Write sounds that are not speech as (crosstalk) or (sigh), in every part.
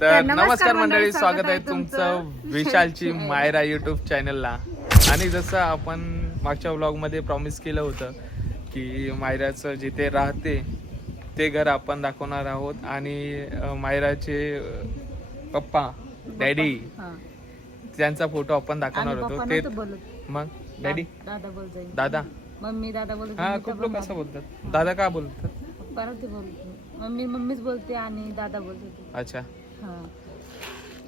तर नमस्कार मंडळी स्वागत आहे तुमचं (laughs) विशालची (laughs) मायरा युट्यूब चॅनलला आणि जसं आपण मागच्या व्लॉगमध्ये प्रॉमिस केलं होतं की मायराचं जिथे राहते ते घर आपण दाखवणार आहोत. आणि मायराचे पप्पा डॅडी. त्यांचा फोटो आपण दाखवणार होतो. ते मग डॅडी? दादा मम्मी दादा बोलत हा खूप लोक असं बोलतात. दादा का बोलतात? नव्हते बोलत मम्मी मम्मीच बोलते आणि दादा बोलते अच्छा.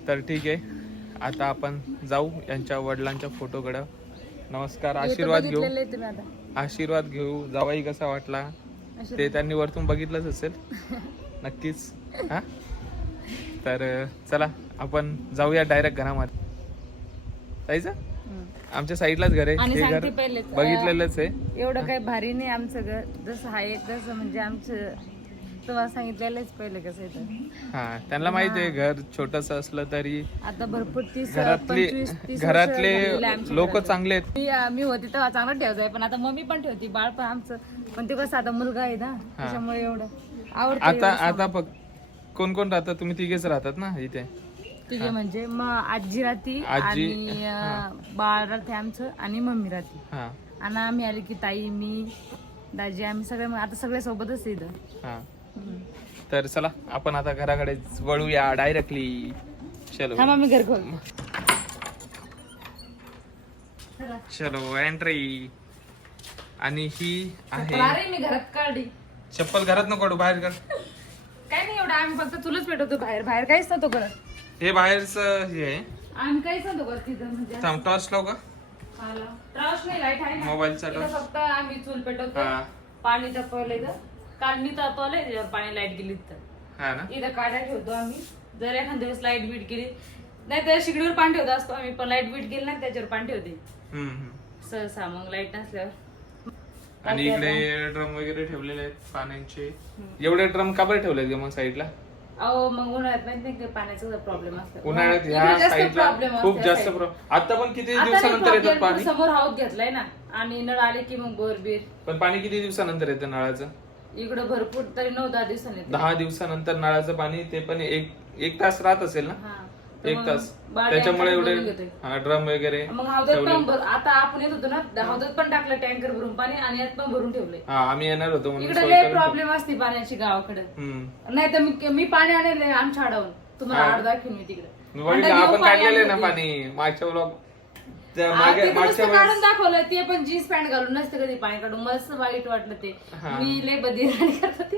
तर ठीक आहे. आता आपण जाऊ यांच्या वडिलांच्या फोटोकडं. नमस्कार आशीर्वाद घेऊ. आशीर्वाद घेऊ. जावाई कसा वाटला? ते त्यांनी वरतून बघितलंच असेल. नक्कीच. हा. तर चला आपण जाऊया डायरेक्ट घरामध्ये. जायचं. आमच्या साईडलाच घर आहे. हे घर बघितलेलंच आहे. एवढं काही भारी नाही आमचं घर. जसं आहे तसं म्हणजे आमचं तुम्हाला सांगितलेलंच पहिले कसं येतं हा त्यांना माहिती आहे घर छोटस असलं तरी आता भरपूर तीस घरातले पंचवीस तीस घरातले लोक. चांगले आहेत. मी मी होती तेव्हा चांगलं ठेवायचं आहे पण आता मम्मी पण ठेवती बाळ पण आमचं. पण ते कसं आता मुलगा आहे ना त्याच्यामुळे एवढं आवडतं आता आता बघ कोण कोण राहतात तुम्ही तिघेच राहतात ना इथे? तुझे म्हणजे मग आजी राहती आजी, आणि अं, बाळ राहते आमचं आणि मम्मी राहते. हा. आणि आम्ही आले की ताई मी दाजी आम्ही सगळे मग आता सगळे सोबतच आहे इथं. हा. तर चला आपण आता घराकडे वळूया डायरेक्टली चलो. थांबा मी घर खोल. चलो एंट्री आणि ही आहे अरे मी घरात काढली चप्पल घरात नको काढू बाहेर कर. काय नाही एवढं आम्ही फक्त तुलाच पेटवतो बाहेर. बाहेर काहीच नव्हतो करत. हे बाहेरच हे आहे. आम्ही काहीच नव्हतो करत तिथं म्हणजे थांब टॉर्च लाव का? आला. त्रास नाही लाइट आहे ना. मोबाईलचा इथं टॉर्च फक्त आम्ही चूल पेटवतो. हा. पाणी तापवलंय इथं. काल मी तापवलंय त्याच्यावर पाणी लाइट गेली तर हा ना? इथं काड्या ठेवतो आम्ही. जर एखाद्या दिवस लाइट बीट गेली नाही तर शिगडीवर पाणी ठेवतो असतो आम्ही पण लाइट बीट गेली ना त्याच्यावर पाणी ठेवते. हम्म, हम्म. सहसा मग लाइट नसल्यावर. आणि इकडे ड्रम वगैरे ठेवलेले आहेत पाण्याचे. एवढे ड्रम का बरं ठेवलेत ग मग साईडला अहो मग उन्हाळ्यात माहीत नाही का पाण्याचा प्रॉब्लेम असतो. उन्हाळ्यात इकडे ह्या जास्त साईडला problem असतो खूप या जास्त side. प्रॉब्लेम आता पण किती आता नाही दिवसानंतर येतात problem, पाणी? समोर हाऊस घेतलाय ना. आणि नळ आले की मग बोर बीर पण पाणी किती दिवसानंतर येतं नळाचं? इकडं भरपूर तरी नऊ दहा दिवसांनी येतं. दहा दिवसानंतर नळाचं पाणी ते पण एक एक तास राहत असेल ना हा. तर एक मग तास बाळ त्याच्यामुळे एवढे घेतोय. हा ड्रम वगैरे मग हौदात पण भर- आता आपण येत होतो ना हौदात पण टाकलं टँकर भरून पाणी आणि यात पण भरून ठेवलंय हा आम्ही येणार होतो म्हणून इकडे सोय लय करून प्रॉब्लेम असते पाण्याची गावाकडे हम्म. नाही तर मी मी पाणी आणले आमच्या आडावून तुम्हाला. आड दाखवीन मी तिकडे मी बघितलं, आपण पाणी काढलेले ना आणलं ते. पाणी मागच्या ब्लॉग त्या मागे ते मागच्या नुसतं वेळेस दाखवलं ते पण जीन्स पॅन्ट घालून नसतं कधी पाणी काढून. मस्त वाईट वाटलं ते. हा. मी लय बधी करत होती.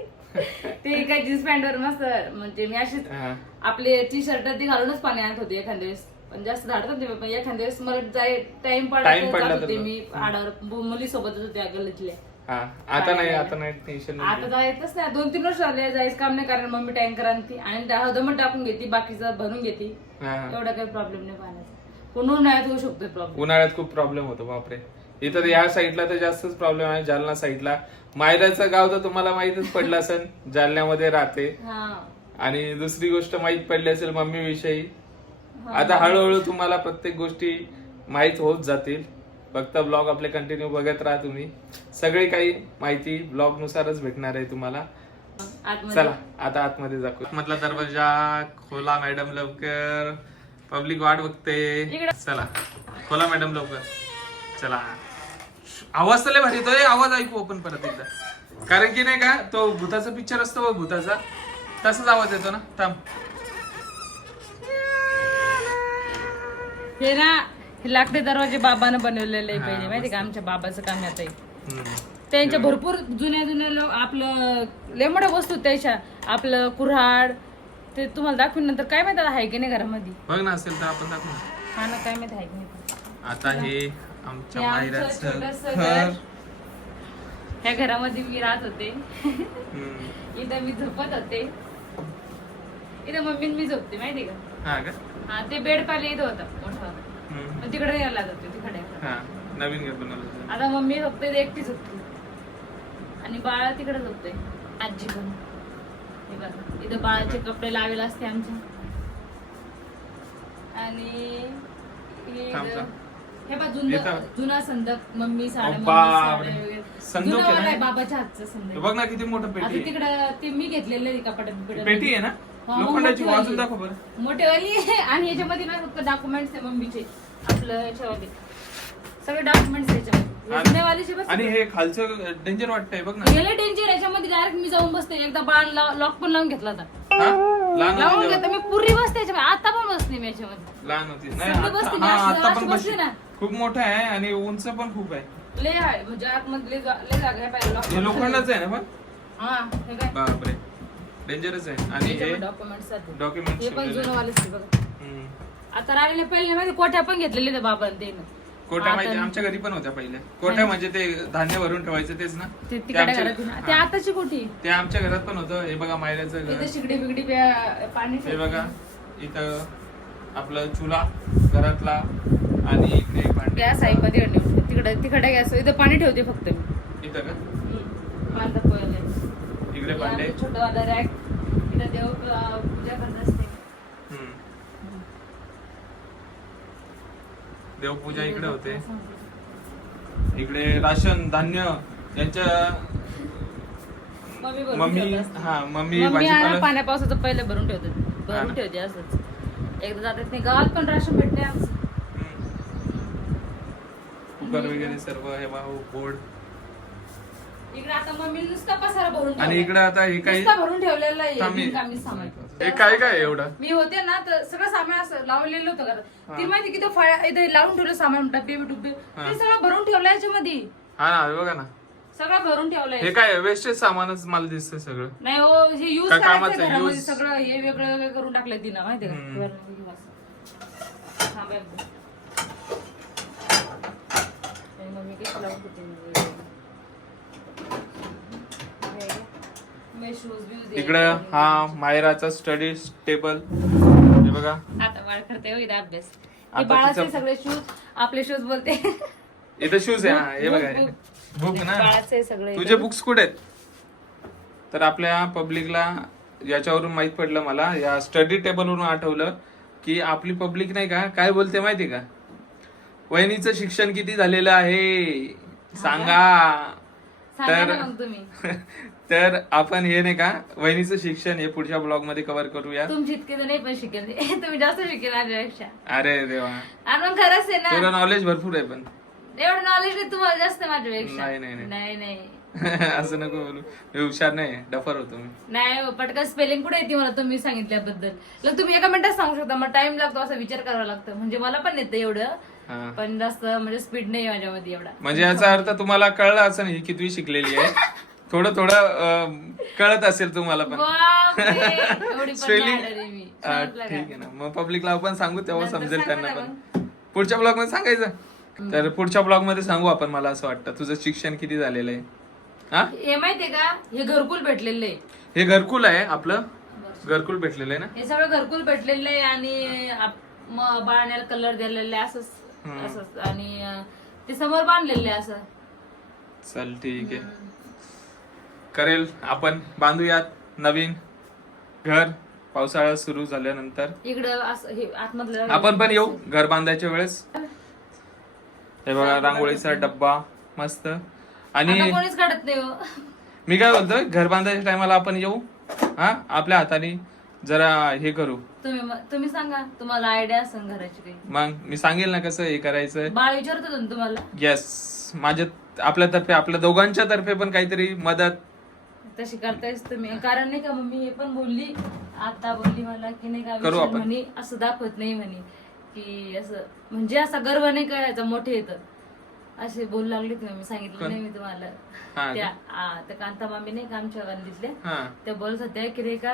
ते (laughs) काय जीन्स पॅन्ट वर मस्त म्हणजे मी अशीच हा. आपले टी शर्ट ते घालूनच पाणी आणत होते एखाद्या वेळेस. पण जास्त धाडत होते मी, पण एखाद्या वेळेस मला जाय टाइम पडला Time तर पडला जात तर होते मग. मी आडावर. मुली सोबतच होत्या गल्लीतल्या हा. आता नाही आता नाही टेन्शन आता जायचंच नाही. दोन तीन वर्ष झाले जायचं काम नाही कारण मम्मी टँकर आणती. आणि दमट टाकून घेते बाकीचं भरून घेते. एवढा काही प्रॉब्लेम नाही पाण्याचा. पण उन्हाळ्यात होऊ शकतो प्रॉब्लेम उन्हाळ्यात खूप प्रॉब्लेम होतो बापरे. इथं या साईडला तर जास्तच प्रॉब्लेम आहे जालना साईडला मायराचं गाव तर तुम्हाला माहितच पडलं असेल जालन्यामध्ये राहते. आणि दुसरी गोष्ट माहीत पडली असेल मम्मी विषयी आता हळूहळू तुम्हाला प्रत्येक गोष्टी माहीत होत जातील. फक्त ब्लॉग आपले कंटिन्यू बघत राहा तुम्ही. सगळी काही माहिती ब्लॉग नुसारच भेटणार आहे तुम्हाला. चला आता आतमध्ये जाऊ म्हटलं दरवाजा खोला मॅडम लवकर. पब्लिक वाट बघते. चला. खोला मॅडम लवकर. चला. आवाज तर भारी येतोय. आवाज ऐकू आपण परत एकदा. कारण की नाही का तो भूताचा पिक्चर असतो बघ भूताचा. तसाच आवाज येतो ना. थांब. हे ना हे लाकडी दरवाजे बाबानं बनवलेले पहिले. माहिती का? आमच्या बाबाचं काम आहे आता हे. त्यांच्या भरपूर जुन्या जुन्या आपलं मोठ्या वस्तू त्याच्या. आपलं कुऱ्हाड ते तुम्हाला दाखवून नंतर काय माहिती आहे की नाही घरामध्ये? बघ ना असेल तर आपण दाखवू ना. हा ना काय माहिती आहे की नाही. आता हे आमच्या हे आमचं मायराचं छोटंसं घर. घर. ह्या घरामध्ये मी राहत होते. हम्म. इथं मी झोपत होते. इथं मम्मी मी झोपते माहिती का? हा का? हा ते बेड पाले इथं होतं मोठं. हम्म. पण तिकडे यायला लागत होते तिकडे हा नवीन घर बनवलं. आता मम्मी फक्त इथे एकटी झोपते. आणि बाळा तिकडे झोपते आजी पण हे बघा इथं बाळाचे कपडे लावेल असते आमचे आणि हे. हे बघ जुना? जुना संदक मम्मी साड्या अहो, मम्मी संदूक आहे? आहे बाबाच्या हातचं संदक बघ ना किती मोठं आता पेटी आहे. तिकडं ते मी घेतलेलं आहे बिपाटात. पेटी आहे ना लोखंडाची. वाजून दाखव बरं मोठेवाली आणि याच्यामध्ये ना फक्त डॉक्युमेंट्स आहे मम्मीचे आपलं याच्यावाले सगळे डॉक्युमेंट्स याच्यामध्ये आणि- जुन्यावालीचे बस. आणि हे खालचं डेंजर वाटतंय बघ ना. गेले टेन्शन याच्यामध्ये डायरेक्ट मी जाऊन बसते. एकदा बाळ लॉक पण लावून घेतला होता. हा? लहान लावून होती घेतला. मी पूर्वी बसते याच्यामध्ये. आता पण बसते मी याच्यामध्ये. लहान होती. नाही सगळी आता बसते मी, हा अशी- आता अशी पण बसली बसली ना. खूप मोठं आहे आणि उंच पण खूप आहे. लय आहे. म्हणजे आतमध्ये लय जा- लय जागा आहे पाहिजे lock हे लोखंडाचं आहे ना पण? हा हे काय? बापरे. डेंजरच आहे. आणि हे? डॉक्युमेंट्स डॉक्युमेंट्स हे पण जुनं वालेच बघा. आता राहिलेले पहिले माहिती कोठ्या पण घेतलेले त्या बाबांनी. ते कोट्या माहिती आमच्या घरी पण होत्या पहिले. कोट्या म्हणजे ते धान्य भरून ठेवायचं तेच ना? ते ते तिकडे आमच्या- घरात ना ते हा. आताची कोठी? ते आमच्या घरात पण होतं. हे बघा मायऱ्याचं घर. शिगडी बिगडी प्या- पाणी हे बघा इथं आपलं चुला घरातला आणि इकडे भांडे. गॅस आहे मध्ये तिकडे तिकडे गॅस इथं पाणी ठेवते फक्त मी. इथं का? कांदा पोहायला इकडे भांडे. छोटं वाला रॅक इथं देव अं, पूजा करत असते हम्म. देवपूजा इकडे होते इकडे राशन धान्य यांच्या मम्मी. हा मम्मी मम्मी आणि भाजीपाला पाण्या पावसाचं पहिले भरून ठेवते हा भरून. ठेवते असंच एकदा जातात नाही गावात पण राशन भेटते आमचं कुकर वगैरे सर्व हे भाऊ बोर्ड इकडे आता मम्मी नुसता पसारा भरून आणि ठेवलाय. इकडे आता हे काही नुसता भरून ठेवलेला आहे थांबी. सामान हे काय काय एवढं मी होते ना तर सगळं सामान असं लावलेलं होतं. घरात ती माहिती किती फळ्या इथे लावून ठेवलं सामान डब्बे डुब्बे. ते सगळं भरून ठेवलं याच्यामध्ये हा ना हे बघा ना सगळं भरून ठेवलंय हे काय वेस्टेज सामानच मला दिसतंय सगळं नाही हो हे युज का करायचं कामाचं घरामध्ये use? सगळं हे वेगळं वेगळं करून टाकलंय तिनं माहिती का हम्म. वरनं असं. थांबा एकदा. आणि मम्मी किती लावून ठेवते. हे घ्या. मी shoes बिऊज हे इकडं हा मायराचा स्टडी टेबल हे बघा. आता बाळ करते हो अभ्यास. आता बाळाचे तिचं- सगळे शूज आपले शूज बोलते. इथं शूज आहे हा हे बघा. बुक. ना. बाळाचे सगळे तुझे बुक्स कुठे आहेत? तर आपल्या पब्लिकला याच्यावरून माहीत पडलं मला. या स्टडी टेबलवरून आठवलं की आपली पब्लिक नाही का? काय बोलते माहिती का? वहिनीचं शिक्षण किती झालेलं आहे? सांगा. सांगा तर ना मग तुम्ही. (laughs) तर आपण हे नाही का वहिनीचं शिक्षण हे पुढच्या ब्लॉगमध्ये कव्हर करूया. तुमची इतके तर नाही पण शिकेल (laughs) तुम्ही जास्त शिकेल माझ्यापेक्षा. अरे देवा. आणि मग खरंच आहे ना तुला नॉलेज भरपूर आहे पण. एवढं नॉलेज नाही तुम्हाला जास्त आहे माझ्यापेक्षा. नाही, नाही, नाही. नाही नाही. (laughs) असं नको बोलू. मी हुशार नाही डफर होतो मी. नाही हो, पटकन स्पेलिंग कुठे येते मला तुम्ही सांगितल्याबद्दल. लग तुम्ही एका मिनिटात सांगू शकता मला टाइम लागतो असा विचार करावा लागतो. म्हणजे मला पण येतं एवढं हा. पण जास्त म्हणजे स्पीड नाही माझ्यामध्ये एवढा. म्हणजे याचा अर्थ तुम्हाला कळलं असं नाही कितवी शिकलेली आहे. थोडं थोडं कळत असेल तुम्हाला पण. (laughs) ठीक? आहे ना. मग पब्लिकला आपण सांगू तेव्हा समजेल त्यांना पण. पुढच्या ब्लॉगमध्ये सांगायचं. तर पुढच्या ब्लॉगमध्ये सांगू आपण मला असं वाटतं. तुझं शिक्षण किती झालेलं आहे? हा? हे माहितीये का? हे घरकुल भेटलेलं आहे. हे घरकुल आहे आपलं? घरकुल भेटलेलं आहे ना? हे सगळं घरकुल भेटलेलं आहे आणि बाळण्याला कलर दिलेलं आहे असंच आणि ते समोर बांधलेलं आहे असं. चल ठीक आहे. करेल. आपण बांधूयात नवीन घर. पावसाळा सुरू झाल्यानंतर इकडं असं हे आतमधलं आपण पण येऊ घर बांधायच्या वेळेस. हे बघा रांगोळीचा डब्बा मस्त. आणि आता कोणीच काढत नाही हो. मी काय बोलतोय घर बांधायच्या टायमाला आपण येऊ हा आपल्या हाताने जरा हे करू. तुम्ही म- तुम्ही सांगा तुम्हाला आयडिया असेल घराची काही. मग मी सांगेल ना कसं हे करायचं. बाळ विचारत होतं ना तुम्हाला? येस माझ्या आपल्यातर्फे आपल्या दोघांच्या तर्फे पण काहीतरी मदत तशी करतायच तुम्ही कारण नाही का मम्मी हे पण बोलली आता बोलली मला की नाही का करू विशाल आपण. म्हणे असं दाखवत नाही म्हणे की असं म्हणजे असा गर्व नाही करायचा मोठे येतं असे बोलू लागले तुम्ही मी सांगितलं कोण? नाही मी तुम्हाला हा त्या आ, त्या कांता मामी नाही का आमच्या गल्लीतल्या हा त्या बोलत होत्या की रे का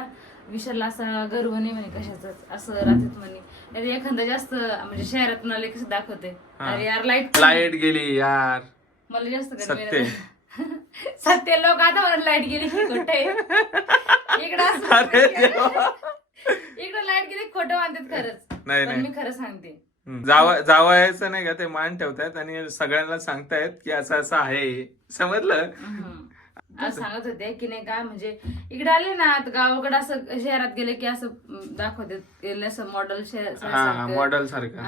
विशालला असा गर्व नाही म्हणे कशाचाच असं राहतात म्हणे अरे एखादा जास्त म्हणजे शहरातून आले कसं दाखवते हा. अरे यार लाइट लाइट गेली यार मला जास्त गर्व सत्य. येतं. सत्य लोक आता लाइट गेली की खोटं आहे. इकडं अरे देवा. इकडं लाइट गेली खोटं मानतात खरंच. नाही पण नाही. मी खरं सांगते. जावा जावायचं नाही का ते मान ठेवतायत आणि सगळ्यांना सांगतायत की असं असं आहे. समजलं? हम्म. असं सांगत होते की नाही का म्हणजे इकडे आले ना आता गावाकडे असं शहरात गेले की असं असं मॉडेल हा मॉडेल सारखं.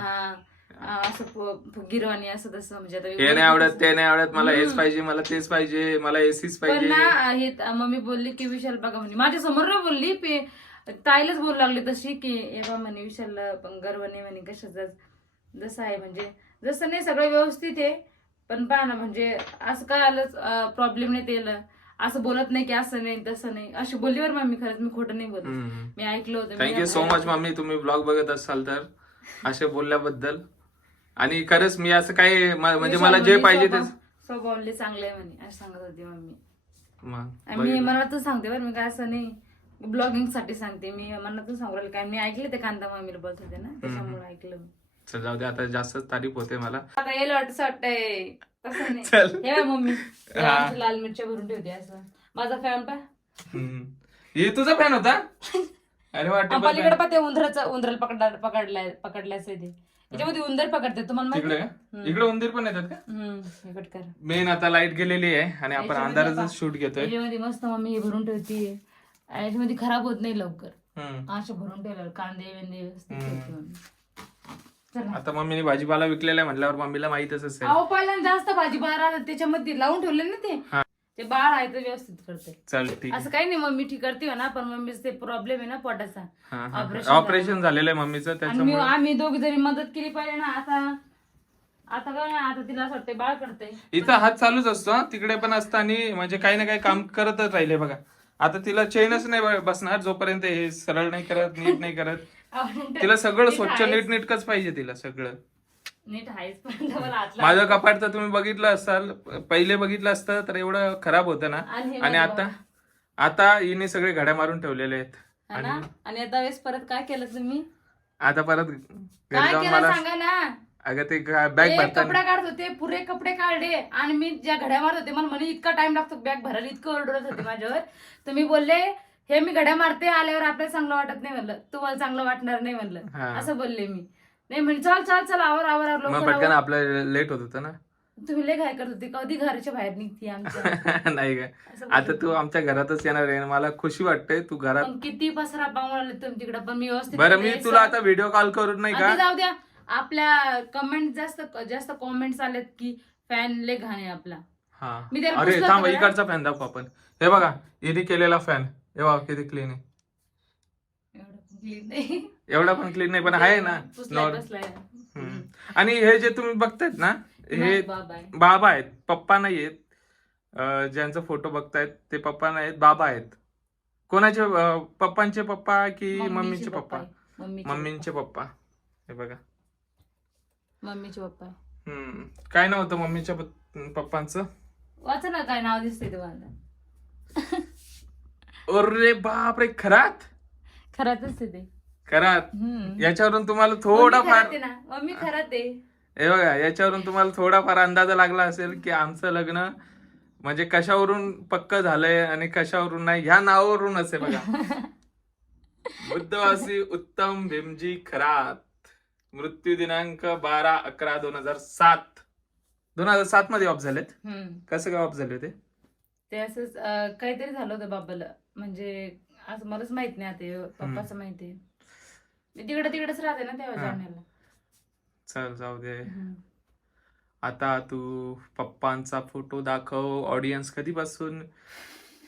असं गिरवाणी असं तसं म्हणजे आता हे नाही आवडत ते नाही आवडत मला हेच पाहिजे मला तेच पाहिजे मला एसीच पण पाहिजे. ना हे त- मम्मी बोलली की विशाल बघा म्हणे माझ्यासमोर बोलली पे ताईलाच बोलू लागली तशी की एव्हा म्हणे विशालला पण गर्व नाही म्हणे कशाचा जसं आहे म्हणजे जसं नाही सगळं व्यवस्थित आहे पण पहा ना म्हणजे असं काय आलं प्रॉब्लेम नाही त्याला. असं बोलत नाही की असं नाही तसं नाही. अशी बोलली बरं मम्मी खरंच मी खोटं नाही बोलत. मी ऐकलं होतं मी thank you so much mummy. तुम्ही ब्लॉग बघत असाल तर असे बोलल्याबद्दल. आणि खरंच मी असं काय म- म्हणजे मला जे पाहिजे ते स्वभावले चांगले आहे म्हणे असं सांगत होती मम्मी. मग आणि मी बघितलं. मनातून सांगते बरं मी काय असं नाही ब्लॉगिंगसाठी सांगते. मी मनातून सांगू राहिले काय मी ऐकले ते कांदा मम्मीला बोलत होते ना त्याच्यामुळे ऐकलं मी. चल जाऊ दे आता जास्त तारीफ होते मला. आता येईल वाटत वाटतंय. तसं नाही. चल. हे बघ मम्मी हे. हा. लाल मिरच्या भरून ठेवते असं. माझा फॅन पा हम्म. हे तुझा फॅन होता? (laughs) अरे वाटत पलीकडे पा ते उंदराचं उंदराला पकडला पकडलाय पकडल्याचं आहे ते. याच्यामध्ये उंदर पकडते तुम्हाला माहिती तिकडे का? इकडे उंदीर पण येतात का? हम्म हे कट कर. मेन आता लाइट गेलेली आहे आणि आपण याच्यामध्ये अंधाराच पहा. शूट घेतोय. याच्यामध्ये मस्त मम्मी हे भरून ठेवते याच्यामध्ये खराब होत नाही लवकर. हम्म. असे भरून ठेवलं कांदे वेंदे व्यवस्थित ठेवते मम्मी. चला. आता मम्मीने भाजीपाला विकलेला आहे म्हटल्यावर मम्मीला माहितच असेल. अहो पहिल्यांदा जास्त भाजीपाला त्याच्यामध्ये लावून ठेवले ना ते. ते बाळ आहे ते व्यवस्थित करते. ठीक असं काही नाही मम्मी ठीक करते ना पण मम्मीच ते प्रॉब्लेम आहे ना पोटाचा. ऑपरेशन झालेलं आहे मम्मीचं आणि मी त्याच्यामुळे आम्ही दोघी जणी मदत केली पाहिजे ना आता आता काय नाही आता तिला असं वाटतंय बाळ करते. इथं हात चालूच असतो हं. तिकडे पण असतं आणि म्हणजे काही ना काही काम करतच राहिले बघा. आता तिला चेनच नाही ब- बसणार जोपर्यंत हे सरळ नाही करत नीट नाही करत. (laughs) तिला सगळं स्वच्छ नीट नीटकच पाहिजे तिला सगळं. नीट आहेच पण मला हात लाव. माझं कपाट तर तुम्ही बघितलं असाल. पहिले बघितलं असतं तर एवढं खराब होतं ना. आणि हे आणि बघा. आता? आता हिने सगळे घड्या मारून ठेवलेले आहेत. हा ना? आणि आता वेळेस परत काय केलं तुम्ही? आता परत घरी काय जाऊन केलं मला सांगा ना. अगं ते बॅग ते भरताना कपडे काढत होते पुरे कपडे काढले. आणि मी ज्या घड्या मारत होते मला म्हणे इतका टाइम लागतो बॅग भरायला इतकं ओरडत होते माझ्यावर. (laughs) तर मी बोलले हे मी घड्या मारते आल्यावर आपल्याला चांगलं वाटत नाही म्हणलं. तुम्हाला चांगलं वाटणार नाही म्हणलं. हा. असं बोलले मी. नाही म्हणे चल चल चल आवर आवर आवर, मग लवकर पटकन आवर. आपलं लेट होत होतं ना? तुम्ही लय घाय करत होते कधी घराच्या बाहेर निघते आमच्या? (laughs) नाही काय असं आता तू आमच्या घरातच येणार आहे मला खुशी वाटते तू घरात पण किती पसरा पांगवले तुम्ही तिकडे पण मी व्यवस्थित बरं मी केलंय. तुला आता व्हिडिओ कॉल करून नाही आणि का? जाऊ द्या. आपल्या कमेंट जास्त जास्त कॉमेंट्स आलेत की फॅन लय घाण आपला. हा. मी त्याला अरे पुसलं थांब होतं इकडचा फॅन दाखव आपण. हे बघा हिने केलेला फॅन हे बघा किती क्लीन आहे. एवढं पण clean नाही. एवढा पण क्लीन नाही पण आहे ना. पुसलाय नॉर- बसलाय हम्म. आणि हे जे तुम्ही बघतायत ना हे बाबा आहे. बाबा आहेत पप्पा नाही आहेत. अं, ज्यांचा फोटो बघतायत ते पप्पा नाही आहेत बाबा आहेत. कोणाचे अं, पप्पांचे पप्पा की मम्मीचे पप्पा आहे. मम्मीचे मम्मींचे पप्पा. हे बघा. पप्पा. मम्मीचे पप्पा आहे. हम्म. काय नव्हतं मम्मीच्या पप्पांचं? वाचा ना काय नाव दिसतंय तुम्हाला. अरे बापरे खरात? खरातच आहे ते. खरात हम्म. याच्यावरून तुम्हाला थोडाफार मम्मी खरात हे बघा याच्यावरून तुम्हाला थोडाफार अंदाजा लागला असेल की आमचं लग्न म्हणजे कशावरून पक्क झालंय आणि कशावरून नाही ह्या नावावरूनच आहे बघा. (laughs) बुद्धवासी उत्तम भीमजी खरात. मृत्यू दिनांक बारा अकरा दोन हजार सात. दोन हजार सात मध्ये ऑफ झालेत. कसं काय ऑफ झाले होते? ते असंच काहीतरी झालं होतं बाबाला. म्हणजे असं मलाच माहीत नाही आता पप्पाचं माहिती आहे. मी तिकडे तिकडेच राहते ना तेव्हा हा. जाण्याला चल जाऊ दे. हम्म. आता तू पप्पांचा फोटो दाखव. ऑडियन्स कधीपासून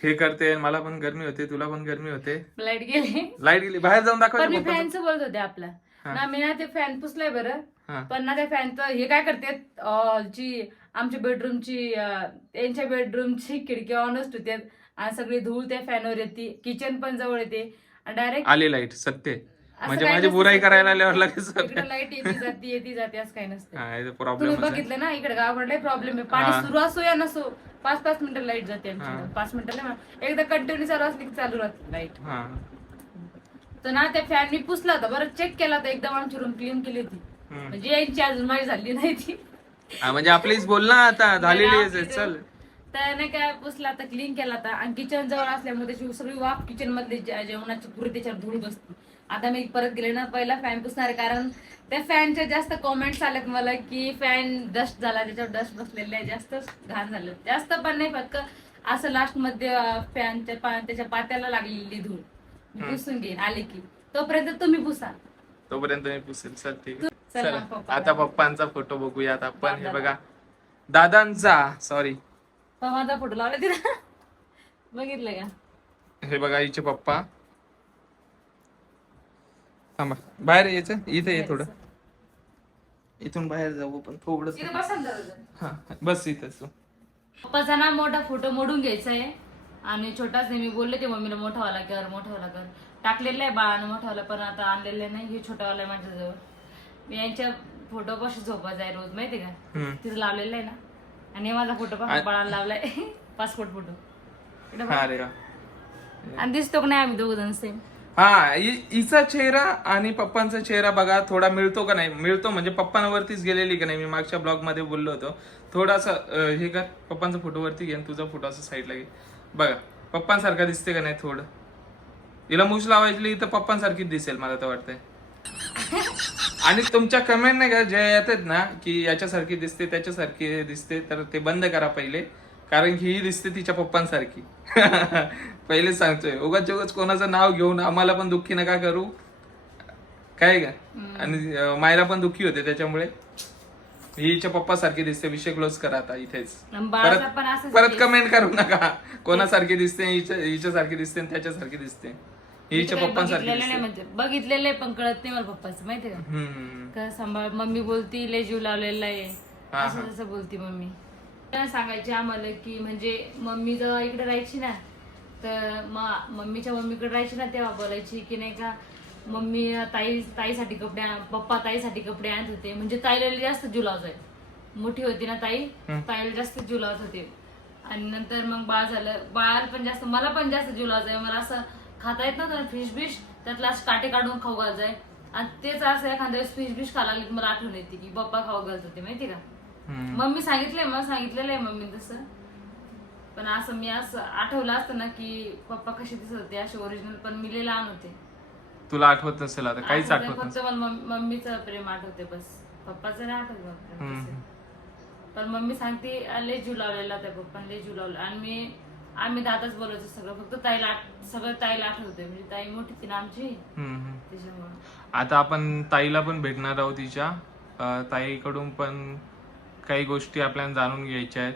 हे करते? मला पण गरमी होते तुला पण गरमी होते. लाइट गेली. लाइट गेली. बाहेर जाऊन पण मी दाखव फॅनचं बोलत होते आपला. हा. ना मी ना ते फॅन पुसलंय बरं. हा. पण ना त्या फॅनचं हे काय करते जी आमच्या बेडरूमची त्यांच्या बेडरूमची खिडकी ऑनच होत्या आणि सगळी धूळ त्या फॅनवर येते. किचन पण जवळ येते. आणि डायरेक्ट आली लाइट सत्य. म्हणजे माझी बुराई करायला आल्यावर लगेच लाइट येते जाते येते जाते असं काही नसतं. तुम्ही प्रॉब्लेम बघितलं ना इकडे गावाकडे प्रॉब्लेम आहे. पाणी. सुरू असो या नसो पाच पाच मिनिटं लाइट जाते हा. आमच्याकडे पाच मिनिटं नाही म्हणा. एकदा कंटिन्यू चालू असली की चालू राहते लाइट हा. तर ना त्या फॅन मी पुसला होता. बरं चेक केला होता. एकदम आमची रूम क्लीन केली होती. हम्म. म्हणजे यांची अजून माझी झाली नाही ती. हा, म्हणजे आपलीच बोल ना आता. (laughs) झालेली आहे चल. त्याने काय पुसला आता क्लीन केला होता. आणि किचन जवळ असल्यामुळे त्याची सगळी वाफ किचन मधली जे- जेवणाची पुरी त्याच्यावर धूळ बसते. आता मी परत गेले ना पहिला फॅन पुसणार कारण त्या फॅनच्या जास्त कॉमेंट्स आलेत मला की फॅन डस्ट झाला त्याच्यावर डस्ट बसलेले आहे जास्त घाण झालं. जास्त पण नाही फक्त असं लास्टमध्ये फॅनच्या त्याच्या पात्याला लागलेली धूळ. पुसून घेईन आले की. तोपर्यंत तुम्ही पुसा. तोपर्यंत मी पुसेल चल ठीक. चल पप्पा. आता पप्पांचा फोटो बघूयात आपण हे. बघा. दादांचा सॉरी माझा फोटो लावला तिला बघितलं का? हे बघा हिचे पप्पा. थांबा. बाहेर यायचं इथे ये थोडं. इथून बाहेर जाऊ पण थोडस. इथं जरा. हा बस इथेच तू. पप्पाचा ना मोठा फोटो मोडून घ्यायचा आहे. आणि छोटाच नाही मी बोलले ते मम्मीला मोठावाला कर मोठावाला कर. टाकलेला आहे बाळानं मोठावाला पण आता आणलेलं नाही. हे छोटावाला आहे माझ्याजवळ. मी यांच्या फोटो कशी झोपायचा आहे रोज माहिती का? हम्म. तिथं लावलेला आहे ना. आणि हे माझा फोटो पण बाळाला लावलाय. (laughs) Passport photo. हा रे वा. आणि दिसतो का नाही आम्ही दोघ जण सेम हा हिचा चेहरा आणि पप्पांचा चेहरा बघा थोडा मिळतो का नाही? मिळतो म्हणजे पप्पांवरतीच गेलेली का नाही? मी मागच्या ब्लॉगमध्ये बोललो होतो. थोडासा हे कर पप्पांचा फोटो वरती घे तुझा फोटो असं साईडला घे. बघा पप्पांसारखा दिसते का नाही थोडं? हिला मूस लावायची तर पप्पांसारखीच दिसेल मला तर वाटतंय. आणि तुमच्या कमेंट नाही का जे येतात ना की याच्यासारखी दिसते त्याच्यासारखी दिसते तर ते बंद करा पहिले. कारण की ही दिसते तिच्या पप्पांसारखी. (laughs) पहिले सांगतोय उगाच उगाच कोणाचं नाव घेऊन आम्हाला पण दुःखी नका करू. काय का आणि मायला पण दुःखी होते त्याच्यामुळे. हिच्या पप्पा सारखी दिसते विषय क्लोज करा आता इथेच. परत परत कमेंट करू नका. कोणासारखी दिसते हिच्या हिच्यासारखी दिसते त्याच्यासारखी दिसते. हिच्या पप्पांसारखी बघितलेलं म्हणजे पण कळत नाही मला पप्पाचं माहितीये का? सांभाळ मम्मी बोलती लय जीव लावलेला आहे. असं बोलती मम्मी. सांगायचे आम्हाला की म्हणजे मम्मी जेव्हा इकडे राहायची ना तर म- मम्मीच्या मम्मीकडे राहायची ना तेव्हा बोलायची की नाही का मम्मी ताई ताईसाठी कपडे पप्पा ताईसाठी कपडे आणत होते. म्हणजे ताईला जास्त जीव लावत आहे मोठी होती ना ताई ताईला जास्त जीव लावत होते. आणि नंतर मग बाळ झालं बाळाला पण जास्त मला पण जास्त जीव लावत आहे. मला असं खाता येत नव्हतं फिश बिश त्यातला असं काटे काढून खाऊ घालायचंय आणि तेच असं एखाद्या वेळेस फिश बिश खायला की मला आठवण येते की पप्पा खाऊ घालत होते माहिती का. मम्मी सांगितलंय मला सांगितलेलं आहे मम्मी तसं. पण असं मी असं आठवलं असतं ना की पप्पा कसे दिसत होते असे ओरिजिनल पण मी लय लहान होते. तुला आठवत नसेल आता काहीच आठवत फक्त मला मम- मम्मीचं प्रेम आठवते बस. पप्पाचं नाही आठवत मला प्रेम हम्म. तसं. पण मम्मी सांगते "आ, लय जीव लावलेला त्या पप्पाने लय जीव लावला. आणि मी आम्ही दादाच बोलायचो सगळं फक्त ताईला आठ- सगळं ताईला आठवते म्हणजे ताई मोठी ती ना आमची. हम्म, हम्म. त्याच्यामुळे. आता आपण ताईला पण भेटणार आहोत तिच्या. अं, ताईकडून पण काही गोष्टी आपल्याला जाणून घ्यायच्या आहेत.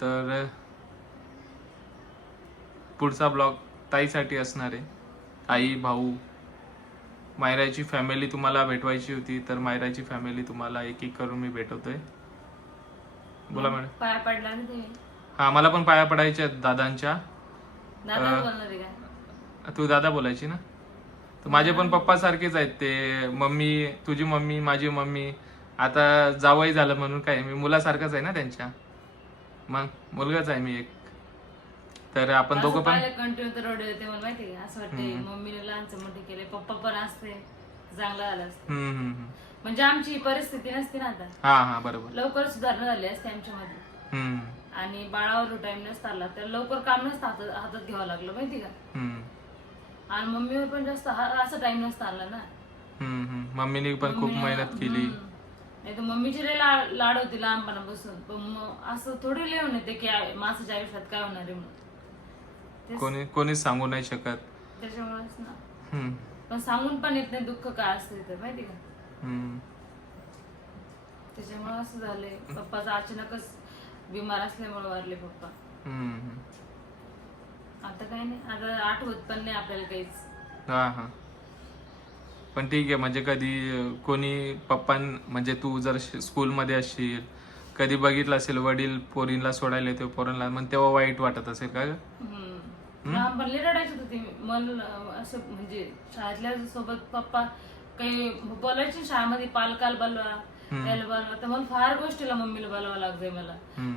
तर पुढचा ब्लॉग ताईसाठी असणार आहे. आई भाऊ मायराची फॅमिली तुम्हाला भेटवायची होती तर मायराची फॅमिली तुम्हाला एक एक करून मी भेटवतोय. बोला मॅडम. पाया पडला ना हा मला पण पाया पडायच्या आहेत दादांच्या. दादा बोलणार आहे का? तू दादा बोलायची ना? तर माझे पण पप्पा सारखेच आहेत ते. मम्मी तुझी मम्मी माझी मम्मी आता जावई झालं म्हणून काय मी मुलासारखाच आहे ना त्यांच्या? मग मुलगाच आहे मी एक. तर आपण दोघं पण कंटिन्यू तर रडू येते मला माहिती असं वाटते मम्मीने लहानचं मोठे केले पप्पा पण असते चांगलं झालं असतं. हम्म, हम्म, हम्म. म्हणजे आमची ही परिस्थिती नसती ना आता. हा हा बरोबर. लवकर सुधारणा झाली असते आमच्यामध्ये. हम्म, आणि बाळावर टाइम नसता आला तर लवकर काम नसतं हातात हातात घ्यावं लागलं माहिती का? हम्म, आणि मम्मीवर पण जास्त हा- असं टाइम नसता आला ना. हम्म, हम्म. मम्मीने पण खूप मेहनत केली. नाही तर मम्मीचे लय लाड लाड होती लहानपणापासून. पण मग असं थोडी लिहून येते की आ- माणसाच्या आयुष्यात काय होणार आहे म्हणून. कोणी कोणीच सांगू नाही शकत. त्याच्यामुळेच ना. हम्म, पण सांगून पण येत नाही दुःख काय असतं तर माहिती का? हम्म. त्याच्यामुळे असं झालंय. पप्पाचा अचानकच बिमार असल्यामुळे वारले पप्पा. हम्म. आता काय नाही. आता आठवत पण नाही आपल्याला काहीच. हा हा. पण ठीक आहे म्हणजे कधी कोणी पप्पां म्हणजे तू जर स्कूलमध्ये असशील कधी बघितलं असेल वडील पोरींला सोडायला येतो पोरांना मग तेव्हा वाईट वाटत असेल का. लहानपणी रडायची होती मन असं म्हणजे शाळेतल्या सोबत पप्पा काही बोलायचे शाळेमध्ये पालकाला बोलवा त्याला बोलवा तर मला फार गोष्टीला मम्मीला बोलवा लागतंय मला.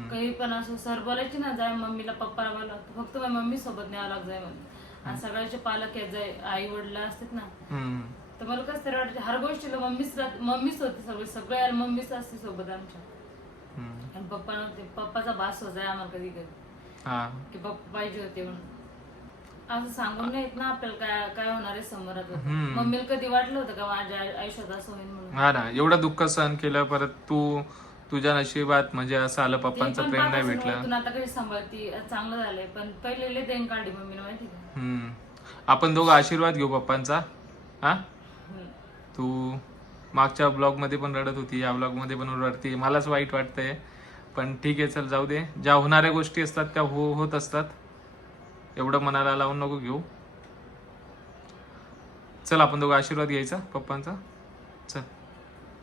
काही पण असं सर बोलायचे ना जाय मम्मीला पप्पाला बोलवा फक्त माझ्या मम्मी सोबत न्यावं लागतंय मला आणि सगळ्याचे पालक आहेत आई वडील असतात ना. तर मला कसं तरी वाटतं हर गोष्टीला मम्मीच मम्मीच होती सगळे सगळ्या मम्मीच असते सोबत आमच्या. आणि पप्पा नव्हते पप्पाचा भास होता आम्हाला कधी कधी की पप्पा पाहिजे होते म्हणून असं सांगून नाही येत ना आपल्याला काय काय होणार आहे समोर. मम्मीला कधी वाटलं होतं का माझ्या आय- आयुष्यात असं होईल म्हणून हा ना एवढं दुःख सहन केलं परत तू तुझ्या नशिबात म्हणजे असं आलं पप्पांचं प्रेम नाही भेटलं आता कधी सांभाळती चांगलं झालंय पण पहिले लय देण काढली मम्मीने माहिती का. आपण दोघं आशीर्वाद घेऊ पप्पांचा हा. तू मागच्या ब्लॉगमध्ये पण रडत होती या ब्लॉगमध्ये पण रडती. मलाच वाईट वाटतंय. पण ठीक आहे चल जाऊ दे. ज्या होणाऱ्या गोष्टी असतात त्या हो होत असतात. एवढं मनाला लावून नको घेऊ. चल आपण दोघं आशीर्वाद घ्यायचा पप्पांचा? चल.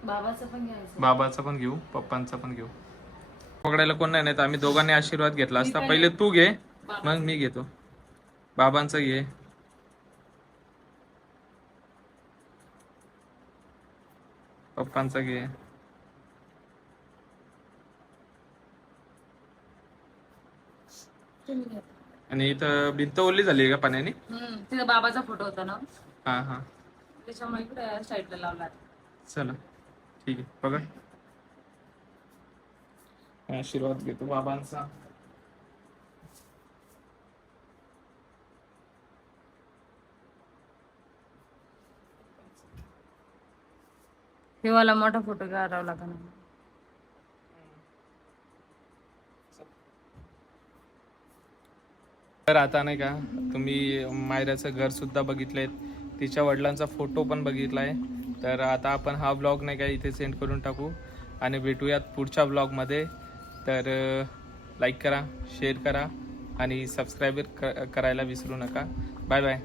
बाबाचं पण घ्यायचं. बाबाचा पण घेऊ पप्पांचा पण घेऊ. पकडायला कोण नाही नाही तर आम्ही दोघांनी आशीर्वाद घेतला असता. पहिले तू घे. मग मी घेतो. बाबांचा घे. पप्पांचा घे. आणि इथं भिंत ओली झाली का पाण्याने? तिथं बाबाचा फोटो होता ना. हा हा. त्याच्यामुळे इकडे साईडला लावला. चला ठीक आहे पकड आशीर्वाद घेतो बाबांचा. हे वाला मोठा फोटो काढावा लागला. तर आता नाही का? तुम्ही मायराचं घर सुद्धा बघितलंय. तिच्या वडिलांचा फोटो पण बघितलाय. तर आता आपण हा ब्लॉग नाही का इथे सेंड करून टाकू. आणि भेटूयात पुढच्या ब्लॉगमध्ये तर लाईक करा शेअर करा. आणि सबस्क्राईब करायला विसरू नका. Bye bye